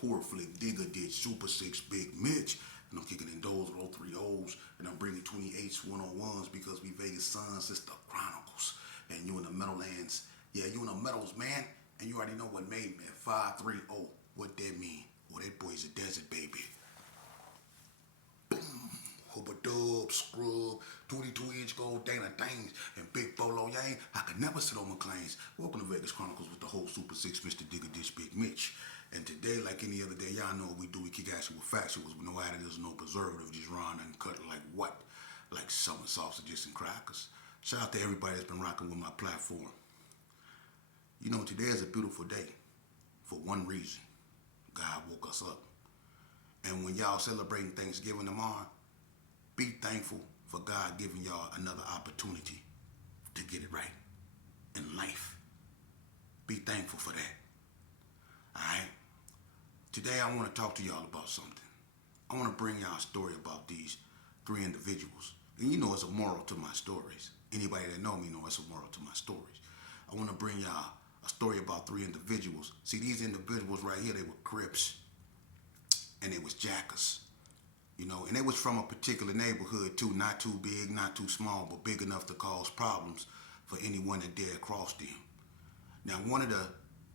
horror flick Digger did Super 6 Big Mitch. And I'm kicking in those 03 O's. And I'm bringing 28s, 101s because we Vegas Suns. It's the Chronicles. And you in the Meadowlands. Yeah, you in the Meadows, man. And you already know what made, man. 530. What that mean? Well, that boy's a desert baby. Hooper Dub, Scrub, 22-inch gold Dana Things, and Big Bolo Yang. I could never sit on my claims. Welcome to Vegas Chronicles with the whole Super 6, Mr. Digger Dish Big Mitch. And today, like any other day, y'all know what we do. We kick actual factuals with no additives, no preservative, just raw and cut like what? Like summer sausages and crackers. Shout out to everybody that's been rocking with my platform. You know, today is a beautiful day for one reason. God woke us up. And when y'all celebrating Thanksgiving tomorrow, be thankful for God giving y'all another opportunity to get it right in life. Be thankful for that. Alright? Today I want to talk to y'all about something. I want to bring y'all a story about these three individuals. And you know it's a moral to my stories. Anybody that know me know it's a moral to my stories. I want to bring y'all a story about three individuals. See, these individuals right here, they were Crips. And they was Jackers. You know, and they was from a particular neighborhood too, not too big, not too small, but big enough to cause problems for anyone that dared cross them. Now, one of the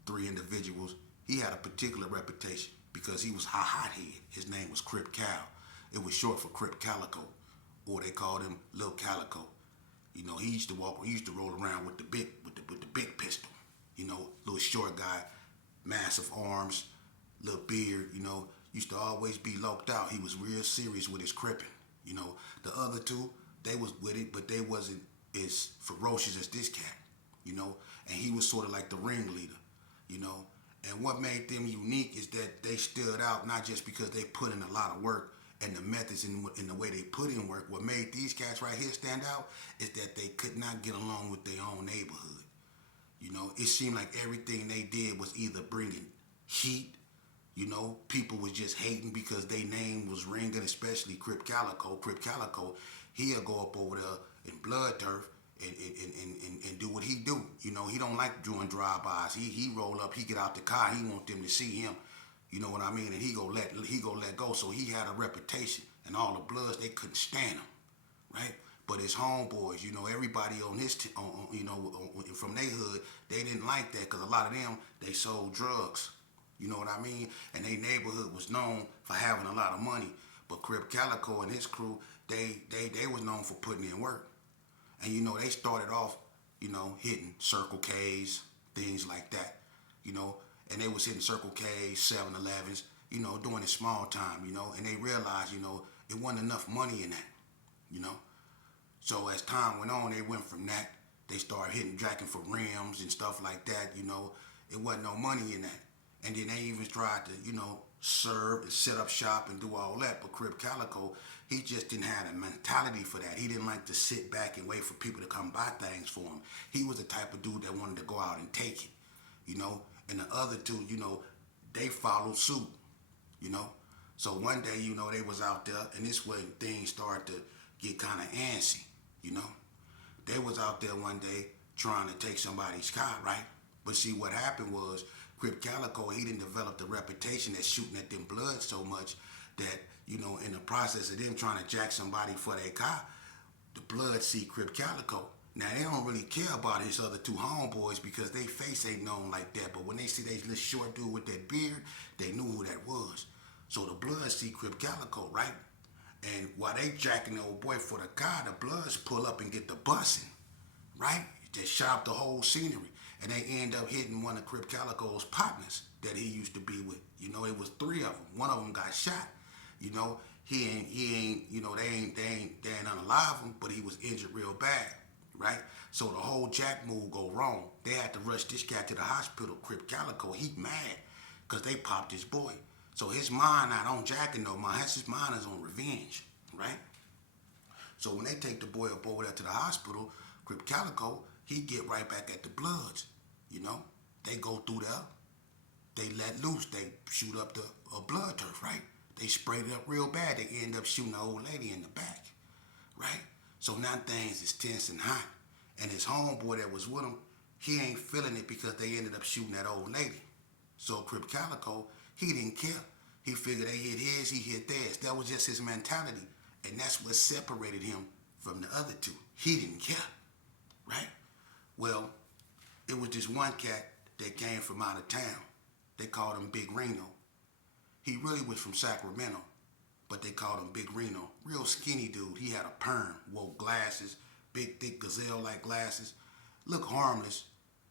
three individuals, he had a particular reputation because he was hothead. His name was Crip Cal. It was short for Crip Calico, or they called him Lil Calico. You know, he used to roll around with the big pistol. You know, little short guy, massive arms, little beard, you know. Used to always be loped out. He was real serious with his cripping. You know, the other two, they was with it, but they wasn't as ferocious as this cat, you know, and he was sort of like the ringleader, you know, and what made them unique is that they stood out not just because they put in a lot of work and the methods in the way they put in work. What made these cats right here stand out is that they could not get along with their own neighborhood. You know, it seemed like everything they did was either bringing heat. You know, people was just hating because their name was ringing, especially Crip Calico. Crip Calico, he'll go up over there in blood turf and do what he do. You know, he don't like doing drive-bys. He roll up, he get out the car, he want them to see him. You know what I mean? And he go let go. So he had a reputation, and all the Bloods, they couldn't stand him, right? But his homeboys, you know, everybody on his, from their hood, they didn't like that because a lot of them, they sold drugs. You know what I mean? And their neighborhood was known for having a lot of money. But Crip Calico and his crew, they was known for putting in work. And you know, they started off, you know, hitting Circle K's, things like that. You know, and they was hitting Circle K's, 7-Elevens, you know, doing it small time, you know, and they realized, you know, it wasn't enough money in that, you know. So as time went on, they went from that. They started hitting jacking for rims and stuff like that, you know. It wasn't no money in that. And then they even tried to, you know, serve and set up shop and do all that. But Crip Calico, he just didn't have a mentality for that. He didn't like to sit back and wait for people to come buy things for him. He was the type of dude that wanted to go out and take it, you know. And the other two, you know, they followed suit, you know. So one day, you know, they was out there, and this way things started to get kind of antsy, you know. They was out there one day trying to take somebody's car, right? But see, what happened was, Crip Calico, he didn't develop the reputation that's shooting at them Bloods so much that, you know, in the process of them trying to jack somebody for their car, the Bloods see Crip Calico. Now, they don't really care about his other two homeboys because they face ain't known like that. But when they see that little short dude with that beard, they knew who that was. So the Bloods see Crip Calico, right? And while they jacking the old boy for the car, the Bloods pull up and get the bussing, right? They shot the whole scenery. And they end up hitting one of Crip Calico's partners that he used to be with. You know, it was three of them. One of them got shot. You know, he ain't, you know, they ain't unalive him, but he was injured real bad, right? So the whole jack move go wrong. They had to rush this cat to the hospital. Crip Calico, he mad because they popped his boy. So his mind not on jacking no mind. His mind is on revenge, right? So when they take the boy up over there to the hospital, Crip Calico, he get right back at the Bloods, you know. They go through there, they let loose, they shoot up the blood turf, right? They sprayed it up real bad. They end up shooting the old lady in the back, right? So now things is tense and hot. And his homeboy that was with him, he ain't feeling it because they ended up shooting that old lady, So Crip Calico, he didn't care. He figured they hit his, he hit theirs. That was just his mentality. And that's what separated him from the other two. He didn't care, right? Well, it was this one cat that came from out of town. They called him Big Reno. He really was from Sacramento, but they called him Big Reno. Real skinny dude. He had a perm, wore glasses, big, thick gazelle-like glasses. Looked harmless,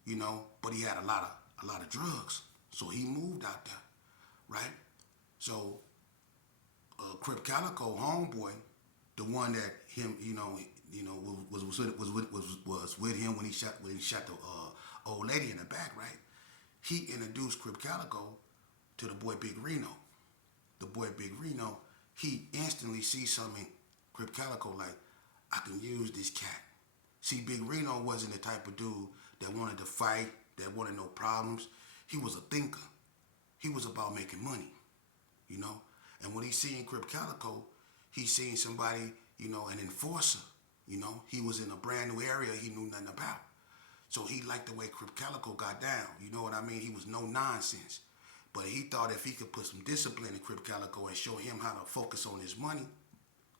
but he had a lot of drugs. So he moved out there, right? So Crip Calico homeboy, the one that him, was with him when he shot the old lady in the back, right? He introduced Crip Calico to the boy Big Reno. The boy Big Reno, he instantly sees something in Crip Calico like, I can use this cat. See, Big Reno wasn't the type of dude that wanted to fight, that wanted no problems. He was a thinker. He was about making money, And when he seen Crip Calico, he seen somebody, an enforcer. He was in a brand new area he knew nothing about. So he liked the way Crip Calico got down. You know what I mean? He was no nonsense. But he thought if he could put some discipline in Crip Calico and show him how to focus on his money,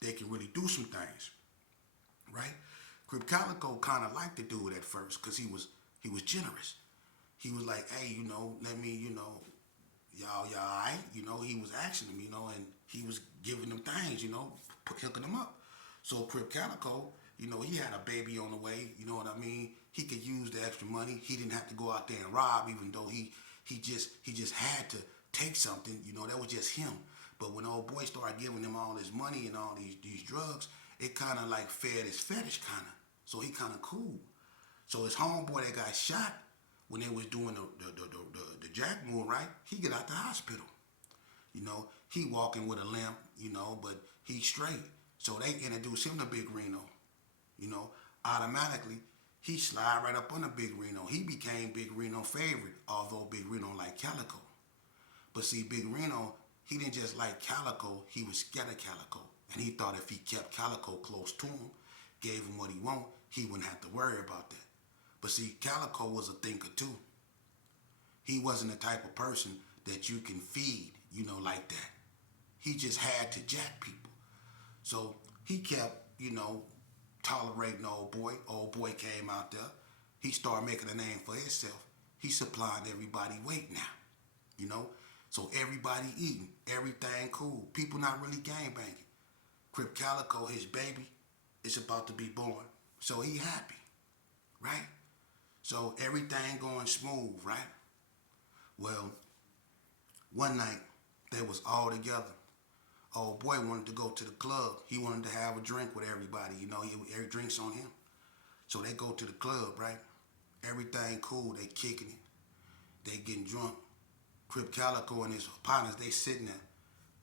they can really do some things, right? Crip Calico kind of liked the dude at first because he was generous. He was like, hey, let me, y'all all right? He was asking him, and he was giving them things, hooking them up. So Crip Calico, he had a baby on the way, you know what I mean? He could use the extra money. He didn't have to go out there and rob, even though he just had to take something, that was just him. But when old boy started giving him all his money and all these drugs, it kind of like fed his fetish kind of. So he kind of cool. So his homeboy that got shot when they was doing the jack move, right? He get out the hospital. He walking with a limp, but he straight. So they introduced him to Big Reno. Automatically, he slide right up under Big Reno. He became Big Reno favorite, although Big Reno liked Calico. But see, Big Reno, he didn't just like Calico, he was scared of Calico. And he thought if he kept Calico close to him, gave him what he want, he wouldn't have to worry about that. But see, Calico was a thinker too. He wasn't the type of person that you can feed, like that. He just had to jack people. So he kept, tolerating old boy. Old boy came out there. He started making a name for himself. He supplying everybody weight now, So everybody eating, everything cool. People not really gangbanging. Crip Calico, his baby, is about to be born. So he happy, right? So everything going smooth, right? Well, one night, they was all together. Old boy wanted to go to the club. He wanted to have a drink with everybody. Every drink's on him. So they go to the club, right? Everything cool. They kicking it. They getting drunk. Crip Calico and his partners, they sitting there.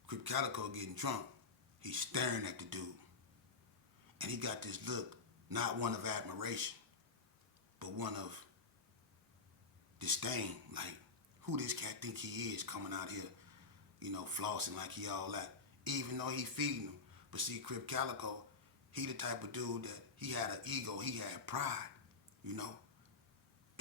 Crip Calico getting drunk. He's staring at the dude. And he got this look, not one of admiration, but one of disdain. Like, who this cat think he is coming out here, flossing like he all that. Even though he feeding him. But see, Crip Calico, he the type of dude that he had an ego, he had pride, And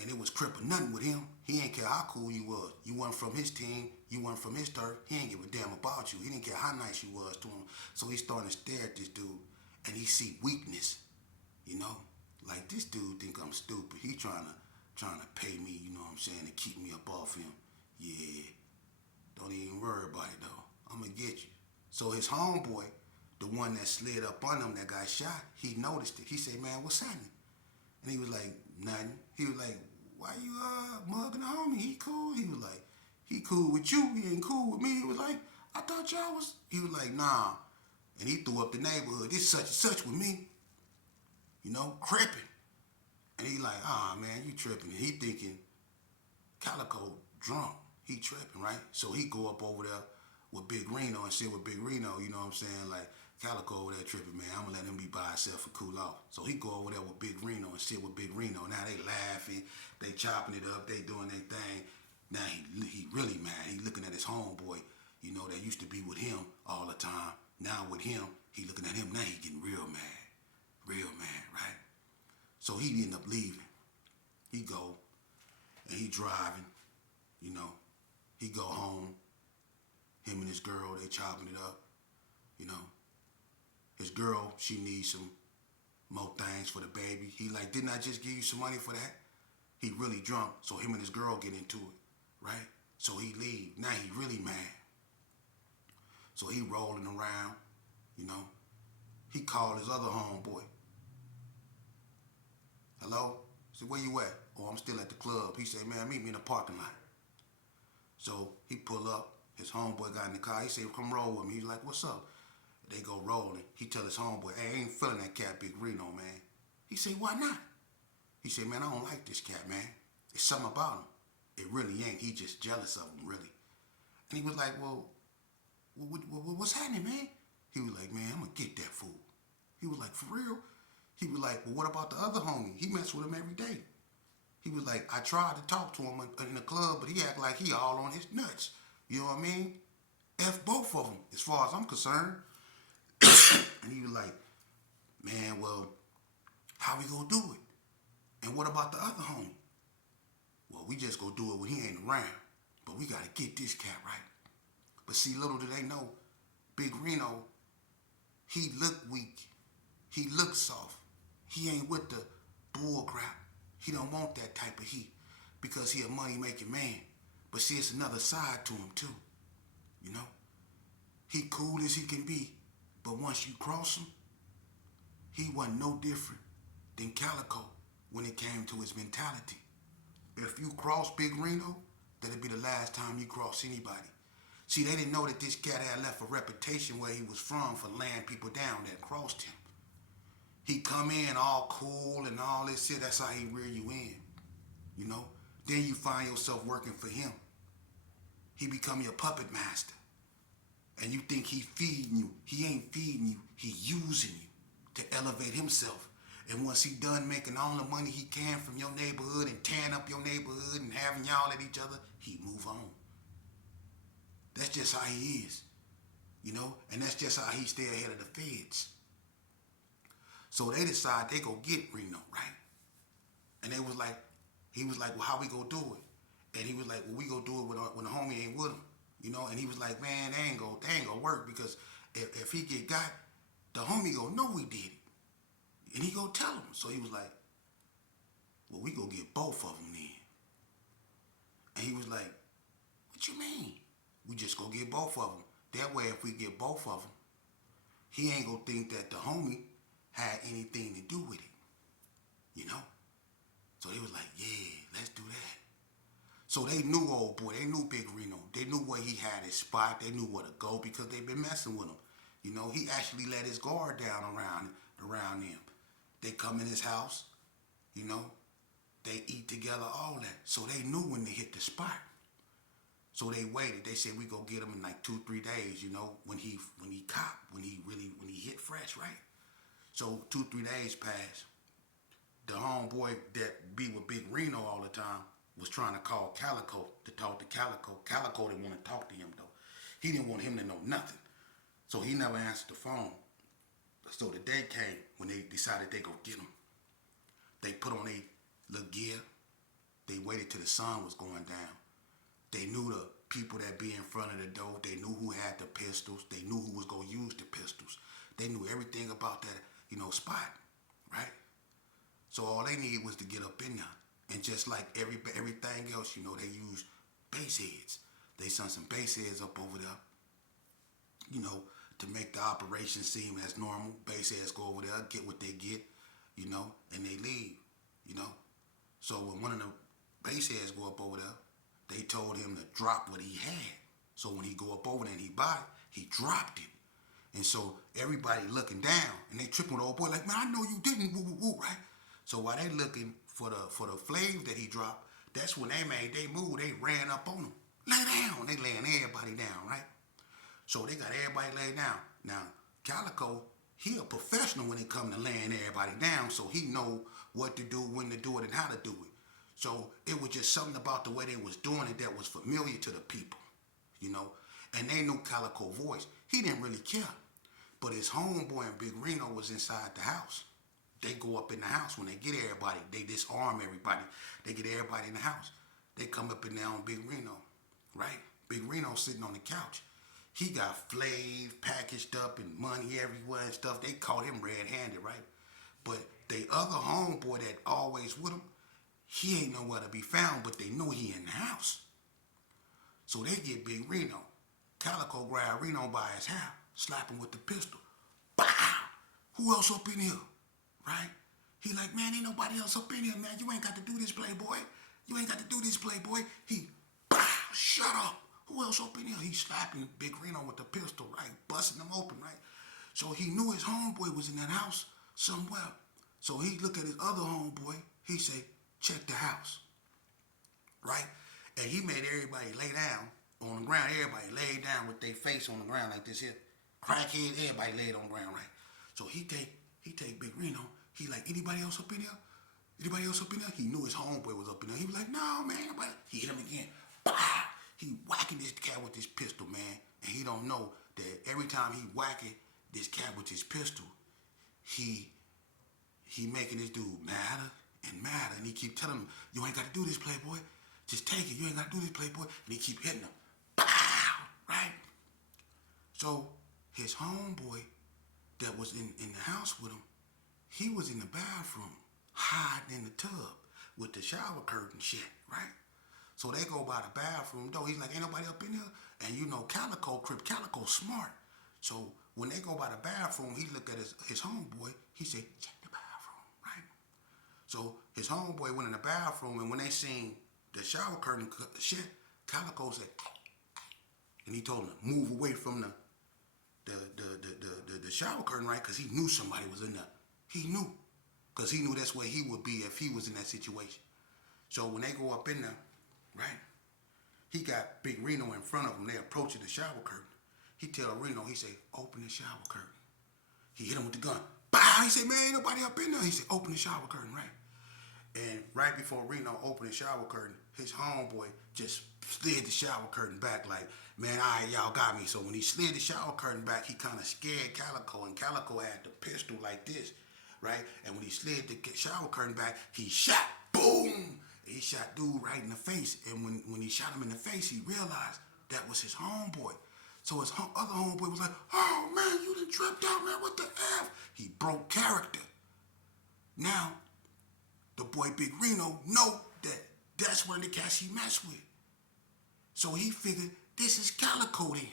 it was crip or nothing with him. He ain't care how cool you was. You wasn't from his team, you wasn't from his turf. He ain't give a damn about you. He didn't care how nice you was to him. So he starting to stare at this dude, and he see weakness, Like, this dude think I'm stupid. He trying to pay me, to keep me up off him. Yeah, don't even worry about it, though. I'm gonna get you. So his homeboy, the one that slid up on him that got shot, he noticed it. He said, man, what's happening? And he was like, nothing. He was like, why you mugging the homie? He cool? He was like, he cool with you. He ain't cool with me. He was like, I thought y'all was... He was like, nah. And he threw up the neighborhood. This such and such with me. Crippin'. And he like, man, you tripping. And he thinking, Calico drunk. He tripping, right? So he go up over there with Big Reno and sit with Big Reno, you know what I'm saying? Like, Calico over there tripping, man. I'm gonna let him be by himself and cool off. So he go over there with Big Reno and sit with Big Reno. Now they laughing, they chopping it up, they doing their thing. Now he really mad. He looking at his homeboy, that used to be with him all the time. Now with him, he looking at him, now he getting real mad, right? So he end up leaving. He go, and he driving, He go home. Him and his girl, they chopping it up. You know, his girl, she needs some more things for the baby. He like, didn't I just give you some money for that? He really drunk, so him and his girl get into it, right? So he leave. Now he really mad. So he rolling around, you know. He called his other homeboy. Hello? I said, where you at? Oh, I'm still at the club. He said, man, meet me in the parking lot. So he pull up. His homeboy got in the car. He said, come roll with me. He's like, what's up? They go rolling. He tell his homeboy, hey, I ain't feeling that cat Big Reno, man. He said, why not? He said, man, I don't like this cat, man. It's something about him. It really ain't. He just jealous of him, really. And he was like, well, what's happening, man? He was like, man, I'm going to get that fool. He was like, for real? He was like, well, what about the other homie? He messed with him every day. He was like, I tried to talk to him in the club, but he act like he all on his nuts. You know what I mean? F both of them, as far as I'm concerned. And he was like, man, well, how we gonna do it? And what about the other homie? Well, we just gonna do it when he ain't around. But we gotta get this cat right. But see, little do they know, Big Reno, he look weak. He look soft. He ain't with the bull crap. He don't want that type of heat because he a money-making man. But see, it's another side to him, too. You know? He cool as he can be, but once you cross him, he wasn't no different than Calico when it came to his mentality. If you cross Big Reno, that'd be the last time you cross anybody. See, they didn't know that this cat had left a reputation where he was from for laying people down that crossed him. He come in all cool and all this shit. That's how he rear you in, you know? Then you find yourself working for him. He become your puppet master. And you think he feeding you. He ain't feeding you. He using you to elevate himself. And once he done making all the money he can from your neighborhood and tearing up your neighborhood and having y'all at each other, he move on. That's just how he is, you know? And that's just how he stay ahead of the feds. So they decide they go get Reno, right? And he was like, well, how we gonna do it? And he was like, well, we gonna do it when the homie ain't with him, you know? And he was like, man, they ain't gonna work because if he get got, the homie gonna know we did it. And he gonna tell him. So he was like, well, we gonna get both of them then. And he was like, what you mean? We just gonna get both of them. That way, if we get both of them, he ain't gonna think that the homie had anything to do with it, you know? So they was like, yeah, let's do that. So they knew old boy, they knew Big Reno. They knew where he had his spot. They knew where to go because they been messing with him. You know, he actually let his guard down around them. They come in his house, you know, they eat together, all that. So they knew when they hit the spot. So they waited. They said we go get him in like 2-3 days, you know, when he hit fresh, right? So 2-3 days passed. The homeboy that be with Big Reno all the time was trying to call Calico to talk to Calico. Calico didn't want to talk to him though. He didn't want him to know nothing. So he never answered the phone. So the day came when they decided they go get him. They put on their little gear. They waited till the sun was going down. They knew the people that be in front of the door. They knew who had the pistols. They knew who was going to use the pistols. They knew everything about that, you know, spot, right? So all they needed was to get up in there. And just like everything else, you know, they used base heads. They sent some base heads up over there, you know, to make the operation seem as normal. Base heads go over there, get what they get, you know, and they leave, you know. So when one of the base heads go up over there, they told him to drop what he had. So when he go up over there and he bought it, he dropped it. And so everybody looking down, and they tripping with the old boy like, man, I know you didn't, woo, woo, woo, right? So while they looking for the flames that he dropped, that's when they made they move. They ran up on him. Lay down. They laying everybody down, right? So they got everybody laid down. Now, Calico, he a professional when it come to laying everybody down, so he know what to do, when to do it, and how to do it. So it was just something about the way they was doing it that was familiar to the people, you know? And they knew Calico's voice. He didn't really care. But his homeboy and Big Reno was inside the house. They go up in the house when they get everybody. They disarm everybody. They get everybody in the house. They come up in there on Big Reno, right? Big Reno sitting on the couch. He got flav packaged up and money everywhere and stuff. They caught him red-handed, right? But the other homeboy that always with him, he ain't nowhere to be found, but they know he in the house. So they get Big Reno. Calico grab Reno by his hair, slap him with the pistol. Bow! Who else up in here? Right? He like, man, ain't nobody else up in here, man. You ain't got to do this, playboy. You ain't got to do this, playboy. He, bow, shut up. Who else up in here? He slapping Big Reno with the pistol, right? Busting him open, right? So he knew his homeboy was in that house somewhere. So he look at his other homeboy. He say, check the house, right? And he made everybody lay down on the ground. Everybody laid down with their face on the ground like this here. Crackhead, everybody laid on the ground, right? So he take Big Reno. He like, anybody else up in here? Anybody else up in there? He knew his homeboy was up in there. He was like, no, man. Nobody. He hit him again. Bah! He whacking this cat with this pistol, man. And he don't know that every time he whacking this cat with his pistol, he making this dude madder and madder. And he keep telling him, you ain't got to do this, playboy. Just take it. You ain't got to do this, playboy. And he keep hitting him. Pow! Right? So his homeboy that was in the house with him, he was in the bathroom hiding in the tub with the shower curtain shut, right? So they go by the bathroom door. He's like, ain't nobody up in here? And you know Calico, Crip Calico, smart. So when they go by the bathroom, he look at his homeboy. He said, check the bathroom, right? So his homeboy went in the bathroom, and when they seen the shower curtain shut, Calico said, and he told him to move away from the shower curtain, right? Because he knew somebody was in there. He knew. Because he knew that's where he would be if he was in that situation. So when they go up in there, right, he got Big Reno in front of him. They approaching the shower curtain. He tell Reno, he say, open the shower curtain. He hit him with the gun. Bow! He said, man, ain't nobody up in there. He said, open the shower curtain, right? And right before Reno opened the shower curtain, his homeboy just slid the shower curtain back like, man, all right, y'all got me. So when he slid the shower curtain back, he kind of scared Calico, and Calico had the pistol like this, right? And when he slid the shower curtain back, he shot, boom! He shot dude right in the face. And when he shot him in the face, he realized that was his homeboy. So his other homeboy was like, oh, man, you done tripped out, man, what the F? He broke character. Now, the boy Big Reno know that that's one of the cats he messed with. So he figured this is Calico then.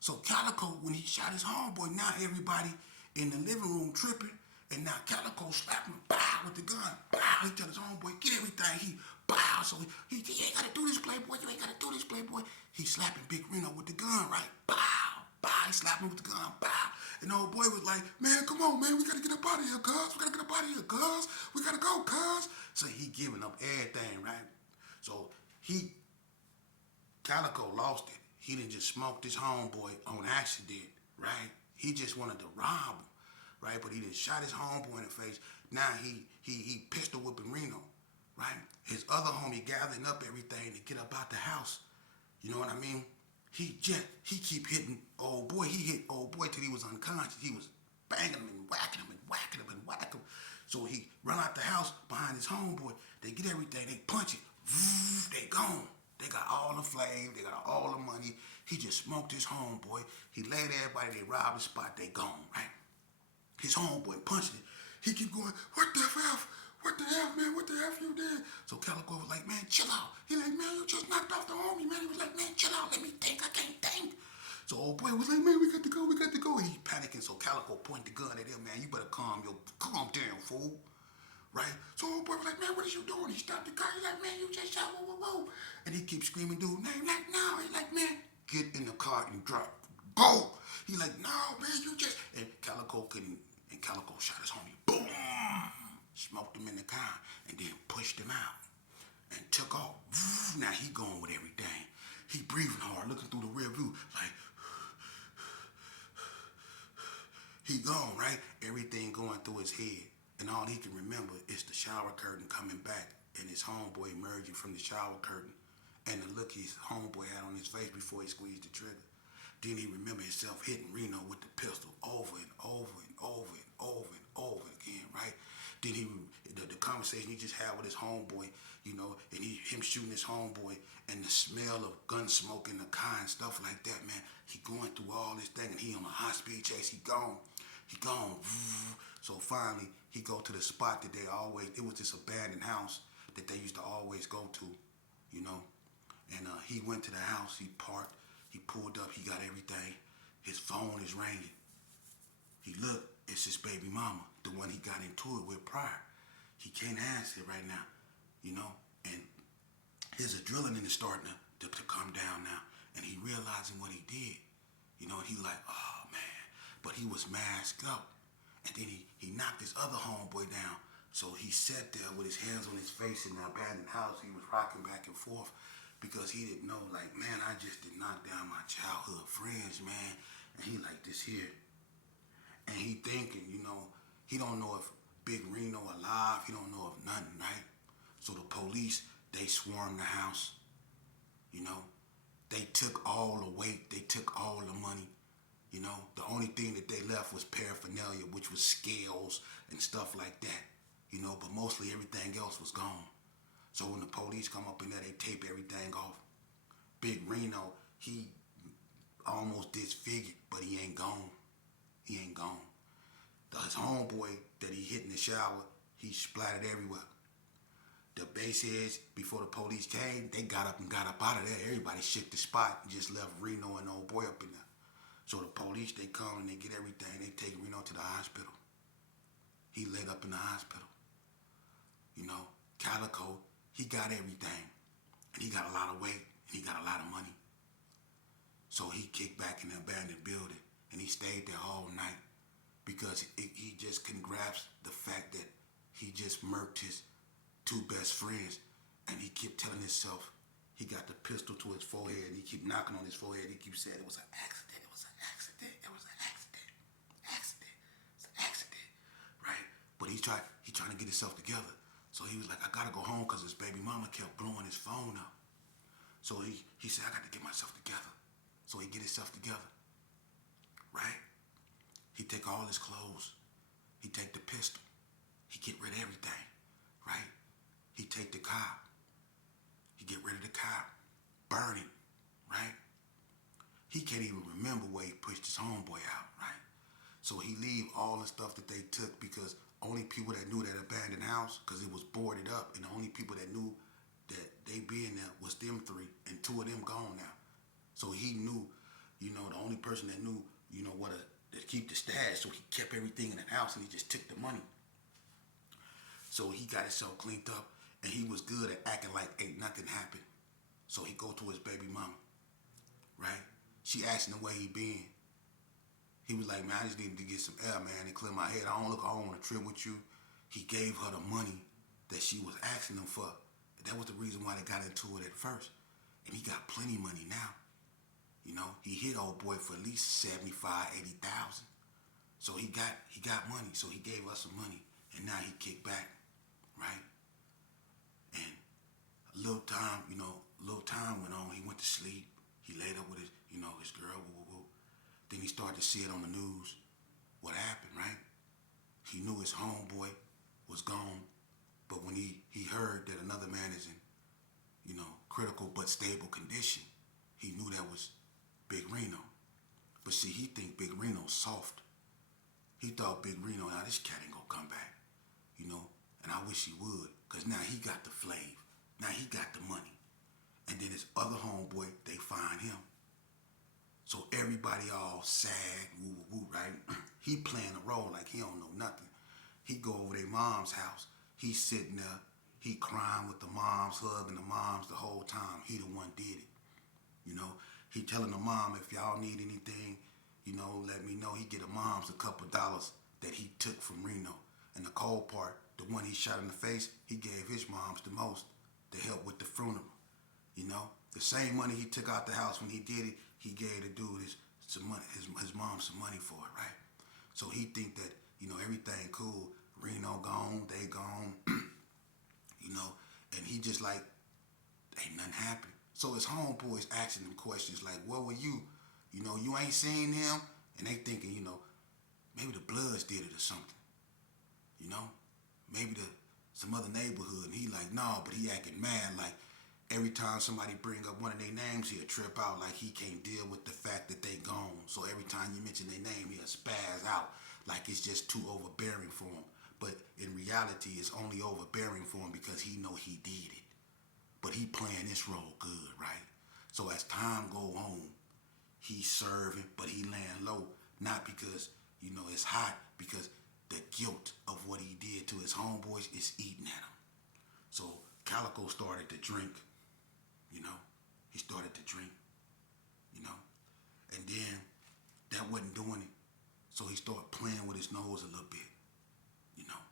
So Calico, when he shot his homeboy, now everybody in the living room tripping, and now Calico slapped him, bow, with the gun, bow. He tell his homeboy, get everything. He bow. So he ain't got to do this, playboy. You ain't got to do this, playboy. He slapping Big Reno with the gun, right? Bow, bow. He slapping him with the gun, bow. And the old boy was like, man, come on, man. We got to get up out of here, cuz. We got to get up out of here, cuz. We got to go, cuz. So he giving up everything, right? So Calico lost it. He didn't just smoke this homeboy on accident, right? He just wanted to rob him, right? But he done shot his homeboy in the face. Now he pistol whipping Reno, right? His other homie gathering up everything to get up out the house. You know what I mean? He keep hitting old boy. He hit old boy till he was unconscious. He was banging him and whacking him and whacking him and whacking him. So he run out the house behind his homeboy. They get everything. They punch it. They gone. They got all the flame. They got all the money. He just smoked his homeboy. He laid everybody. They robbed the spot. They gone, right? His homeboy punching it. He keep going, what the F? What the F, man? What the F you did? So Calico was like, man, chill out. He like, man, you just knocked off the homie, man. He was like, man, chill out. Let me think. I can't think. So old boy was like, man, we got to go. We got to go. And he panicking. So Calico point the gun at him, man. You better calm down, fool. Right? So old boy was like, man, what is you doing? He stopped the car. He's like, man, you just shot, whoa, whoa, whoa. And he keeps screaming, dude, name like, no. He's like, man, get in the car and drop. Go. He like, no, man, you just. And Calico couldn't. And Calico shot his homie. Boom. Smoked him in the car and then pushed him out and took off. Now he going with everything. He breathing hard, looking through the rear view like he gone, right? Everything going through his head. And all he can remember is the shower curtain coming back and his homeboy emerging from the shower curtain and the look his homeboy had on his face before he squeezed the trigger. Then he remember himself hitting Reno with the pistol over and over and over and over and over again, right? Then the conversation he just had with his homeboy, and him shooting his homeboy, and the smell of gun smoke in the car and stuff like that, man. He going through all this thing, and he on a high speed chase. He gone. So finally, he go to the spot that it was this abandoned house that they used to always go to, And he went to the house, he parked, he pulled up, he got everything. His phone is ringing. He looked, it's his baby mama, the one he got into it with prior. He can't answer it right now, and his adrenaline is starting to come down now, and he realizing what he did, and he like, oh man, but he was masked up, and then he knocked his other homeboy down, so he sat there with his hands on his face in the abandoned house. He was rocking back and forth because he didn't know, like, man, I just did knock down my childhood friends, man, and he like this here, and he thinking, he don't know if Big Reno alive, he don't know if nothing, right? So the police, they swarmed the house, they took all the weight, they took all the money, the only thing that they left was paraphernalia, which was scales and stuff like that, but mostly everything else was gone. So when the police come up in there, they tape everything off. Big Reno, he almost disfigured, but he ain't gone. He ain't gone. His homeboy that he hit in the shower, he splattered everywhere. The base heads, before the police came, they got up out of there. Everybody shook the spot and just left Reno and the old boy up in there. So the police, they come and they get everything. They take Reno to the hospital. He laid up in the hospital. Calico, he got everything. And he got a lot of weight. And he got a lot of money. So he kicked back in the abandoned building. And he stayed there all night. Because he just couldn't grasp the fact that he just murked his two best friends. And he kept telling himself, he got the pistol to his forehead, and he kept knocking on his forehead. He kept saying, it was an accident, it was an accident, it was an accident, it's an accident, right? But he trying to get himself together. So he was like, I gotta go home because his baby mama kept blowing his phone up. So he said, I got to get myself together. So he get himself together, right? He take all his clothes. He take the pistol. He get rid of everything, right? He take the car. He get rid of the car. Burn it, right? He can't even remember where he pushed his homeboy out, right? So he leave all the stuff that they took because only people that knew that abandoned house, because it was boarded up, and the only people that knew that they be in there was them three, and two of them gone now. So he knew, the only person that knew, what to keep the stash, so he kept everything in the house and he just took the money. So he got himself cleaned up, and he was good at acting like ain't nothing happened. So he go to his baby mama, right? She asked him the way he been. He was like, man, I just needed to get some air, man, and clear my head. I don't want to trip with you. He gave her the money that she was asking him for. That was the reason why they got into it at first. And he got plenty of money now. He hit old boy for at least 75, 80,000. So he got money. So he gave us some money. And now he kicked back, right? And a little time went on. He went to sleep. He laid up with his girl. Woo, woo, woo. Then he started to see it on the news. What happened, right? He knew his homeboy was gone. But when he heard that another man is in, critical but stable condition, he knew that was Big Reno. But see, he think Big Reno's soft. He thought Big Reno, now this cat ain't gonna come back, and I wish he would, because now he got the flav. Now he got the money. And then his other homeboy, they find him. So everybody all sad, woo, woo, woo, right? He playing a role like he don't know nothing. He go over their mom's house. He's sitting there. He crying with the moms, hugging the moms the whole time. He the one did it. He telling the mom, if y'all need anything, let me know. He get the moms a couple dollars that he took from Reno. And the cold part, the one he shot in the face, he gave his moms the most to help with the funeral. The same money he took out the house when he did it, he gave the dude some money, his mom some money for it, right? So he think that, everything cool. Reno gone, they gone, and he just like, ain't nothing happened. So his homeboys asking him questions like, where were you, You know, you ain't seen them, and they thinking, you know, maybe the Bloods did it or something. You know, maybe some other neighborhood. And he like, no, but he acting mad. Like every time somebody bring up one of their names, he'll trip out. Like he can't deal with the fact that they gone. So every time you mention their name, he'll spaz out. Like it's just too overbearing for him. But in reality, it's only overbearing for him because he know he did it. But he playing this role good, right? So as time go on, he's serving, but he laying low. Not because, you know, it's hot, because the guilt of what he did to his homeboys is eating at him. So Calico started to drink, you know. He started to drink, you know. And then that wasn't doing it. So he started playing with his nose a little bit, you know.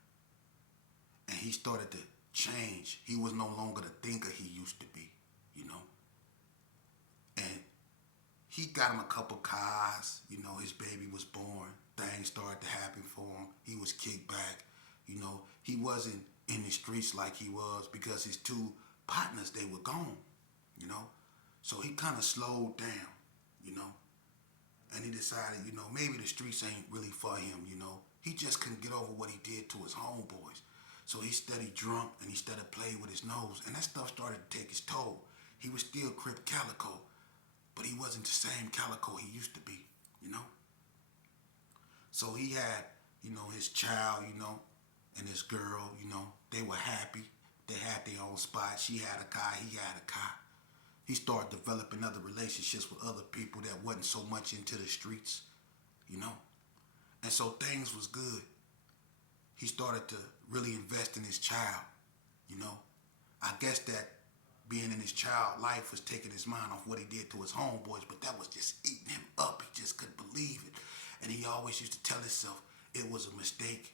And he started to change. He was no longer the thinker he used to be, you know. And he got him a couple cars, you know, his baby was born. Things started to happen for him. He was kicked back, you know. He wasn't in the streets like he was because his two partners, they were gone, you know. So he kind of slowed down, you know. And he decided, you know, maybe the streets ain't really for him, you know. He just couldn't get over what he did to his homeboys. So he steady drunk and he steady played with his nose. And that stuff started to take his toll. He was still Crip Calico, but he wasn't the same Calico he used to be, you know. So he had, you know, his child, you know, and his girl, you know. They were happy. They had their own spot. She had a car. He had a car. He started developing other relationships with other people that wasn't so much into the streets, you know. And so things was good. He started to really invest in his child, you know. I guess that being in his child life was taking his mind off what he did to his homeboys, but that was just eating him up. He just couldn't believe it. And he always used to tell himself it was a mistake.